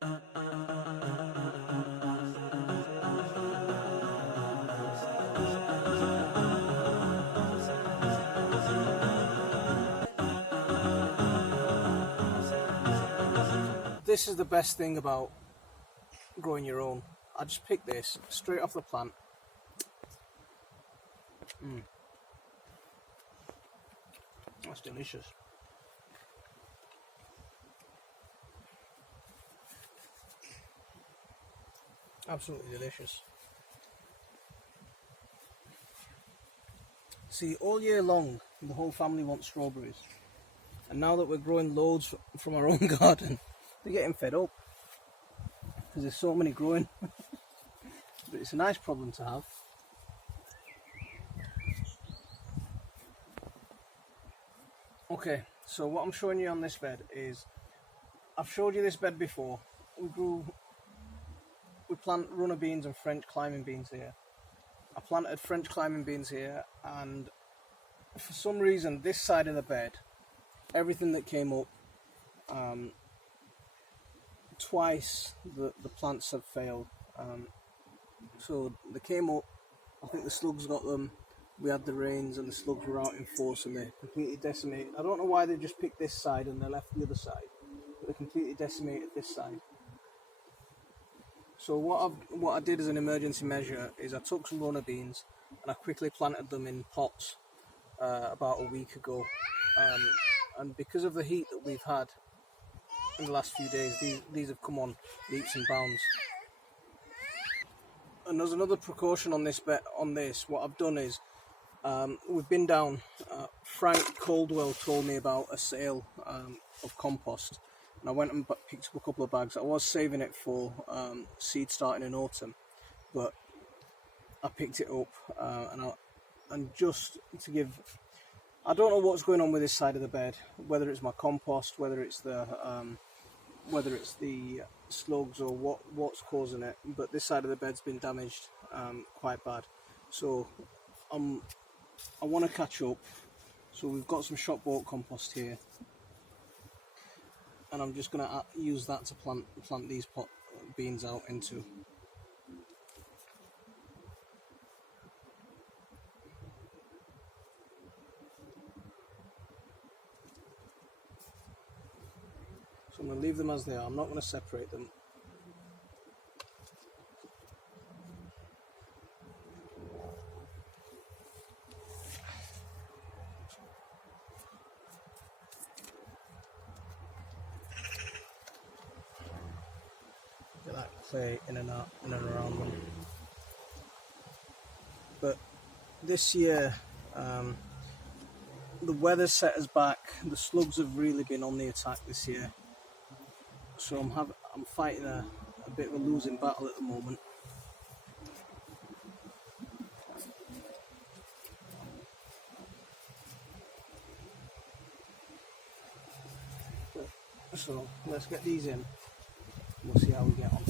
This is the best thing about growing your own. I just picked this straight off the plant. That's delicious. Absolutely delicious. See, all year long, the whole family wants strawberries. And now that we're growing loads from our own garden, they're getting fed up. Because there's so many growing. But it's a nice problem to have. Okay, so what I'm showing you on this bed is, I've showed you this bed before. We plant runner beans and French climbing beans here. I planted French climbing beans here, and for some reason this side of the bed, everything that came up, twice the plants have failed. So they came up, I think the slugs got them, we had the rains and the slugs were out in force and they completely decimated. I don't know why they just picked this side and they left the other side, but they completely decimated this side. So what I did as an emergency measure is I took some runner beans and I quickly planted them in pots about a week ago. And because of the heat that we've had in the last few days, these have come on leaps and bounds. And there's another precaution on this bet. What I've done is we've been down. Frank Coldwell told me about a sale of compost, and I went and picked up a couple of bags. I was saving it for seed starting in autumn, but I picked it up and just to give. I don't know what's going on with this side of the bed. Whether it's my compost, whether it's the slugs or what's causing it, but this side of the bed's been damaged quite bad. So I want to catch up. So we've got some shop bought compost here, and I'm just going to use that to plant these beans out into. So I'm going to leave them as they are. I'm not going to separate them. Get that clay in and around them. But this year, the weather's set us back. The slugs have really been on the attack this year. So I'm fighting a bit of a losing battle at the moment. So let's get these in. We'll see how we get on.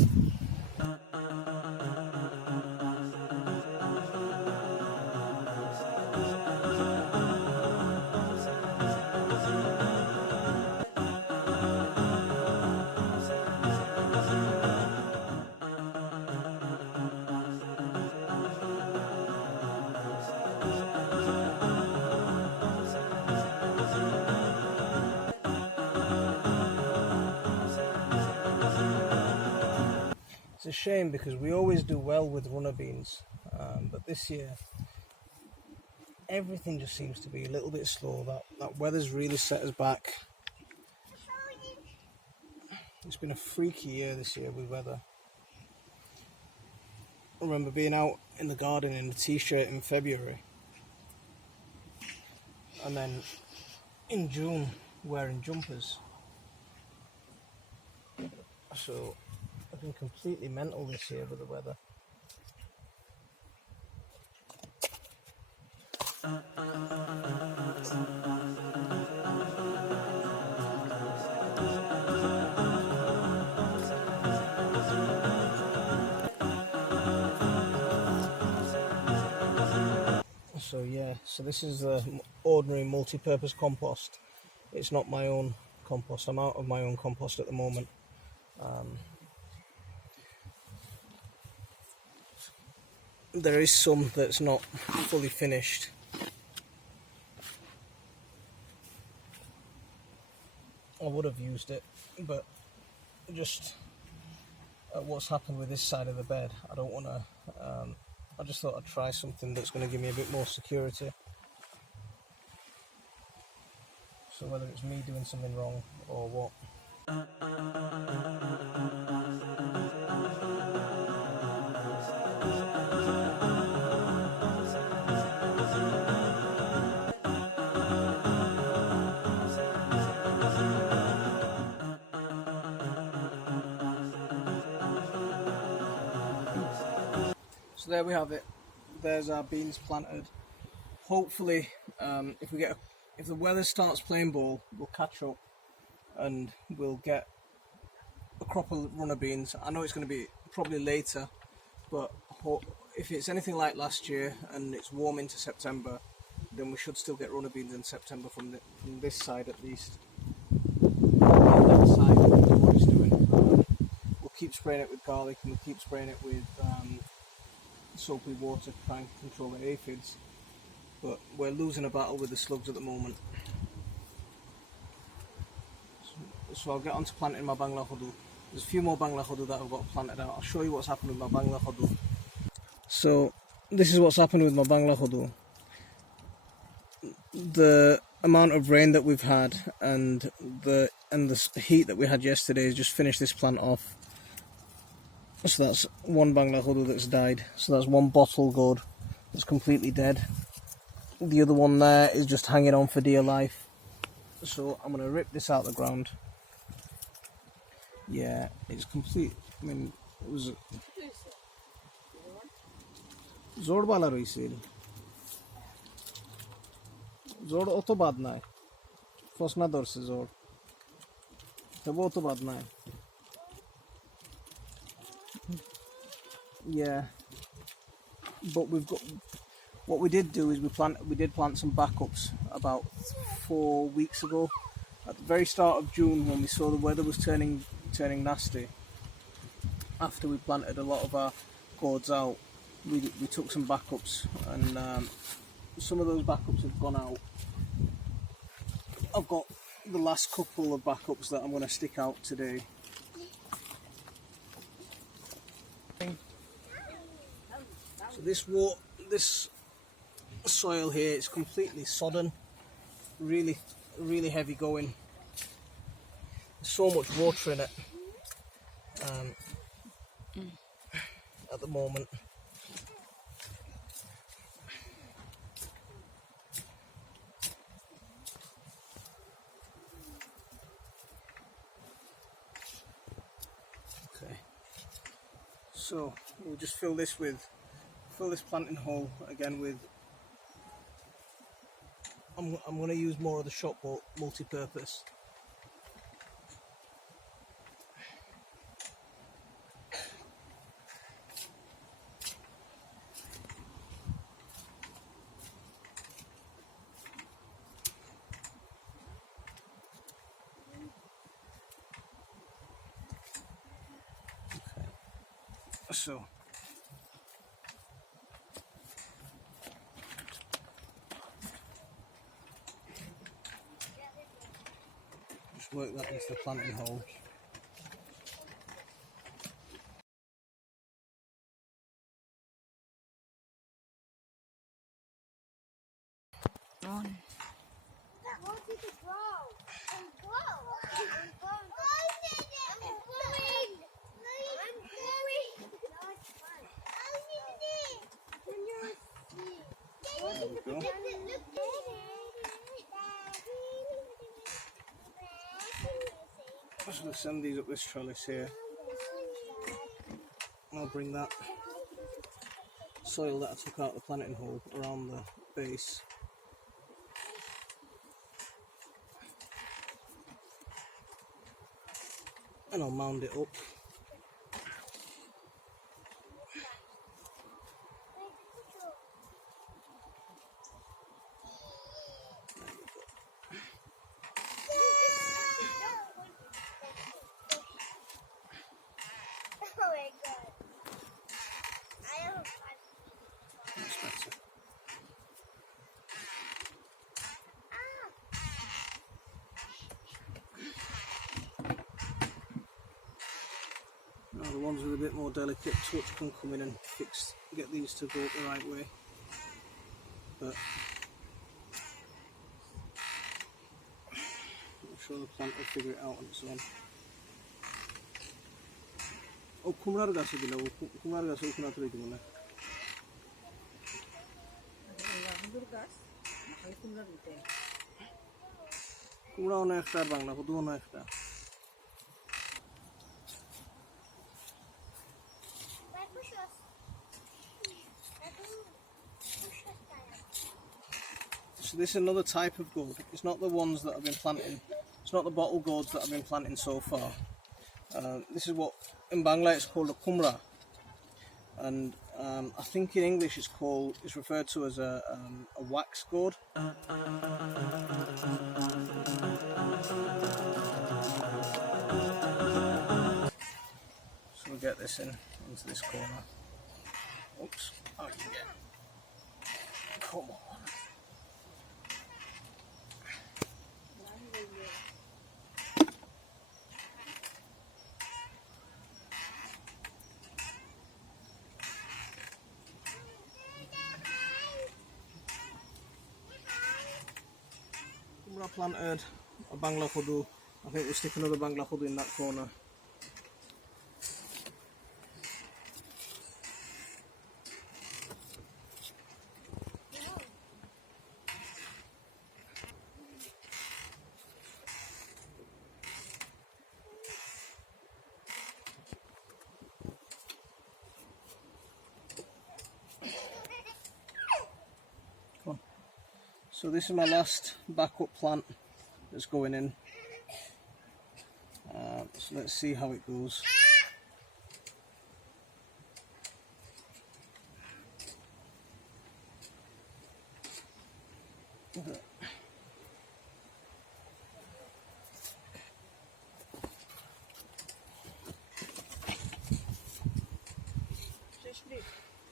It's a shame because we always do well with runner beans, but this year everything just seems to be a little bit slow. That weather's really set us back. It's been a freaky year this year with weather. I remember being out in the garden in a t-shirt in February, and then in June wearing jumpers. So I've been completely mental this year with the weather. So yeah, so this is the ordinary multi-purpose compost. It's not my own compost. I'm out of my own compost at the moment. there is some that's not fully finished. I would have used it, but just what's happened with this side of the bed, I don't want to. I just thought I'd try something that's going to give me a bit more security. So whether it's me doing something wrong or what. So there we have it. There's our beans planted. Hopefully, if the weather starts playing ball, we'll catch up and we'll get a crop of runner beans. I know it's going to be probably later, but if it's anything like last year and it's warm into September, then we should still get runner beans in September from this side at least. That side, what it's doing. We'll keep spraying it with garlic and we'll keep spraying it with soapy water to try and control the aphids. But we're losing a battle with the slugs at the moment. So I'll get on to planting my Bangla Khodu. There's a few more Bangla Khodu that I've got planted out. I'll show you what's happened with my Bangla Khodu. So this is what's happened with my Bangla Khodu. The amount of rain that we've had and the heat that we had yesterday has just finished this plant off. So that's one Bangla Khodu that's died. So that's one bottle gourd that's completely dead. The other one there is just hanging on for dear life. So I'm going to rip this out of the ground. Yeah, it's complete. I mean, it was zor bala roisil. Zor oto bad nai. Fosna dorse zor. Tabo oto bad nai. Yeah, but we've got. What we did do is we did plant some backups about 4 weeks ago, at the very start of June when we saw the weather was turning nasty. After we planted a lot of our gourds out, we took some backups, and some of those backups have gone out. I've got the last couple of backups that I'm going to stick out today. So this soil here is completely sodden, really heavy going. There's so much water in it at the moment. Okay, so we'll just fill this planting hole again with. I'm going to use more of the shop multi-purpose. Okay. So just work that into the planting hole. On. There we go. I'm just going to send these up this trellis here. I'll bring that soil that I took out the planting hole around the base. And I'll mound it up. the ones with a bit more delicate touch can come in and get these to go up the right way. But I'm sure the plant will figure it out on its own. Oh, Kumra gaছ দিলাম, Kumra গাছ ওখানে তুলে দিব না। Kumra অনেকটা আর বাংলা কদু অনেকটা। So this is another type of gourd. It's not the ones that I've been planting. It's not the bottle gourds that I've been planting so far. This is what in Bangla it's called a Kumra, and I think in English it's referred to as a wax gourd. So we'll get this into this corner. Oops! Out you get. Come on. Kumra planted a Bangla Khodu. I think we'll stick another Bangla Khodu in that corner. So this is my last backup plant that's going in. So let's see how it goes.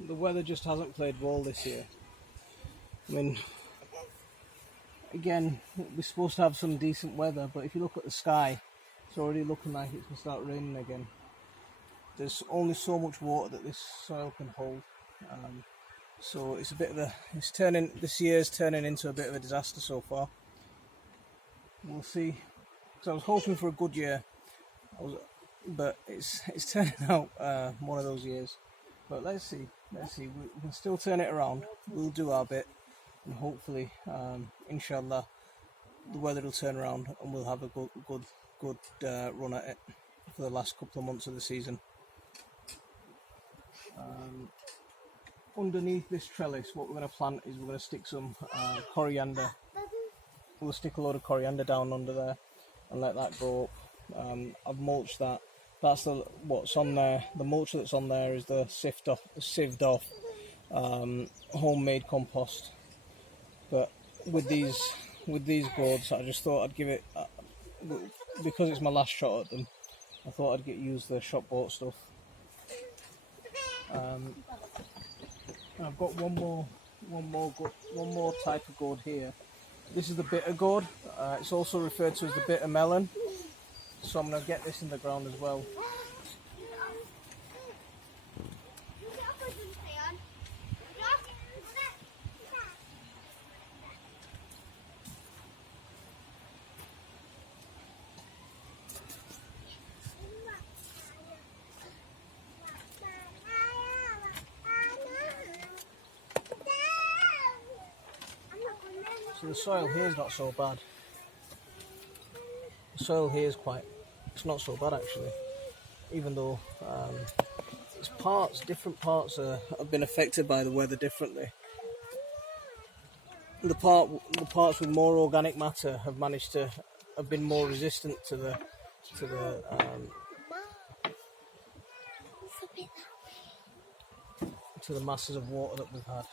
The weather just hasn't played ball this year. I mean, again, we're supposed to have some decent weather, but if you look at the sky, it's already looking like it's going to start raining again. There's only so much water that this soil can hold, so it's a bit of this year's turning into a bit of a disaster so far. We'll see. So I was hoping for a good year, but it's turning out one of those years. But let's see. We can still turn it around. We'll do our bit, and hopefully, inshallah, the weather will turn around and we'll have a good run at it for the last couple of months of the season. Underneath this trellis, what we're going to plant is we're going to stick some coriander. We'll stick a load of coriander down under there and let that go up. I've mulched that. That's what's on there. The mulch that's on there is the sieved off homemade compost. But with these gourds, I just thought I'd give it, because it's my last shot at them, I thought I'd use the shop bought stuff. I've got one more type of gourd here. This is the bitter gourd. It's also referred to as the bitter melon. So I'm going to get this in the ground as well. So the soil here is not so bad. The soil here is it's not so bad actually, even though different parts have been affected by the weather differently. The parts with more organic matter have been more resistant to the masses of water that we've had.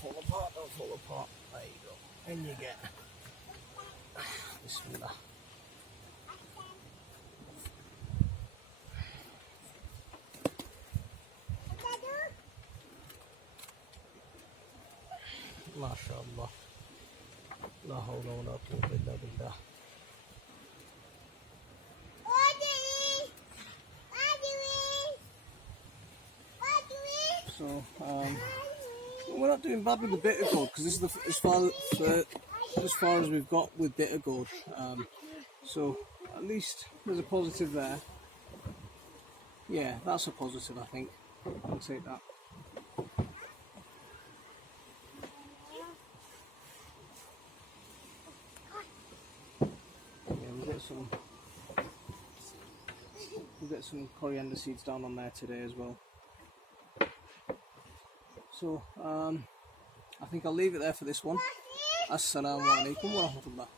fall apart, don't fall apart. There you go. And you get Bismillah. MashaAllah. La hawla wa la quwwata illa billah. So, we're not doing bad with the bitter gourd because this is as far as we've got with bitter gourd. So at least there's a positive there. Yeah, that's a positive, I think. I'll take that. Yeah, we'll get some coriander seeds down on there today as well. So I think I'll leave it there for this one. Assalamu alaikum wa rahmatullah.